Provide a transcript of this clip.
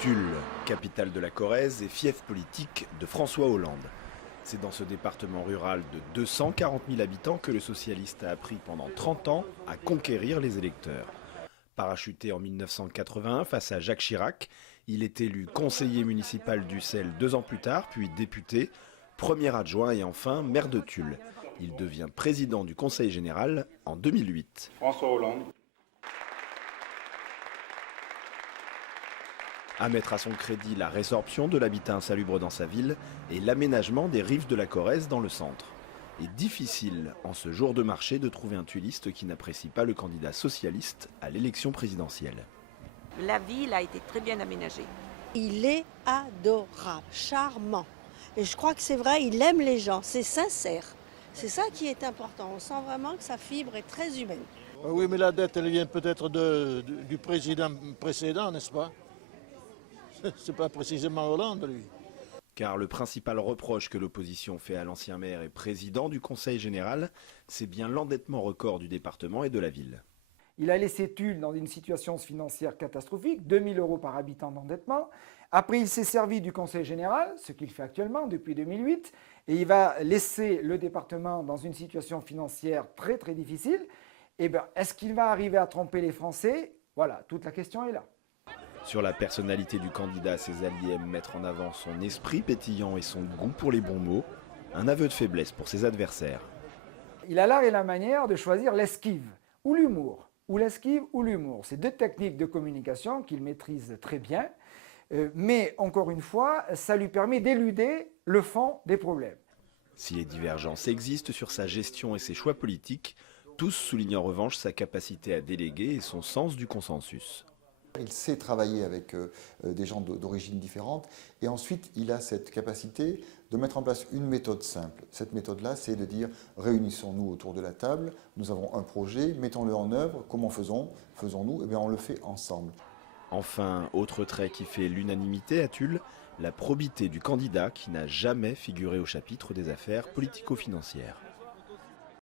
Tulle, capitale de la Corrèze et fief politique de François Hollande. C'est dans ce département rural de 240 000 habitants que le socialiste a appris pendant 30 ans à conquérir les électeurs. Parachuté en 1981 face à Jacques Chirac, il est élu conseiller municipal d'Ussel 2 ans plus tard, puis député, premier adjoint et enfin maire de Tulle. Il devient président du Conseil général en 2008. François Hollande. À mettre à son crédit la résorption de l'habitat insalubre dans sa ville et l'aménagement des rives de la Corrèze dans le centre. Il est difficile, en ce jour de marché, de trouver un tulliste qui n'apprécie pas le candidat socialiste à l'élection présidentielle. La ville a été très bien aménagée. Il est adorable, charmant. Et je crois que c'est vrai, il aime les gens, c'est sincère. C'est ça qui est important. On sent vraiment que sa fibre est très humaine. Oui, mais la dette, elle vient peut-être du président précédent, n'est-ce pas? C'est pas précisément Hollande, lui. Car le principal reproche que l'opposition fait à l'ancien maire et président du Conseil général, c'est bien l'endettement record du département et de la ville. Il a laissé Tulle dans une situation financière catastrophique, 2 000 € par habitant d'endettement. Après, il s'est servi du Conseil général, ce qu'il fait actuellement depuis 2008, et il va laisser le département dans une situation financière très très difficile. Eh bien, est-ce qu'il va arriver à tromper les Français? Voilà, toute la question est là. Sur la personnalité du candidat, ses alliés aiment mettre en avant son esprit pétillant et son goût pour les bons mots, un aveu de faiblesse pour ses adversaires. Il a l'art et la manière de choisir l'esquive ou l'humour, ou l'esquive ou l'humour. C'est deux techniques de communication qu'il maîtrise très bien, mais encore une fois, ça lui permet d'éluder le fond des problèmes. Si les divergences existent sur sa gestion et ses choix politiques, tous soulignent en revanche sa capacité à déléguer et son sens du consensus. Il sait travailler avec des gens d'origines différentes et ensuite il a cette capacité de mettre en place une méthode simple. Cette méthode-là, c'est de dire réunissons-nous autour de la table, nous avons un projet, mettons-le en œuvre, comment faisons-nous? Eh bien on le fait ensemble. Enfin, autre trait qui fait l'unanimité à Tulle, la probité du candidat qui n'a jamais figuré au chapitre des affaires politico-financières.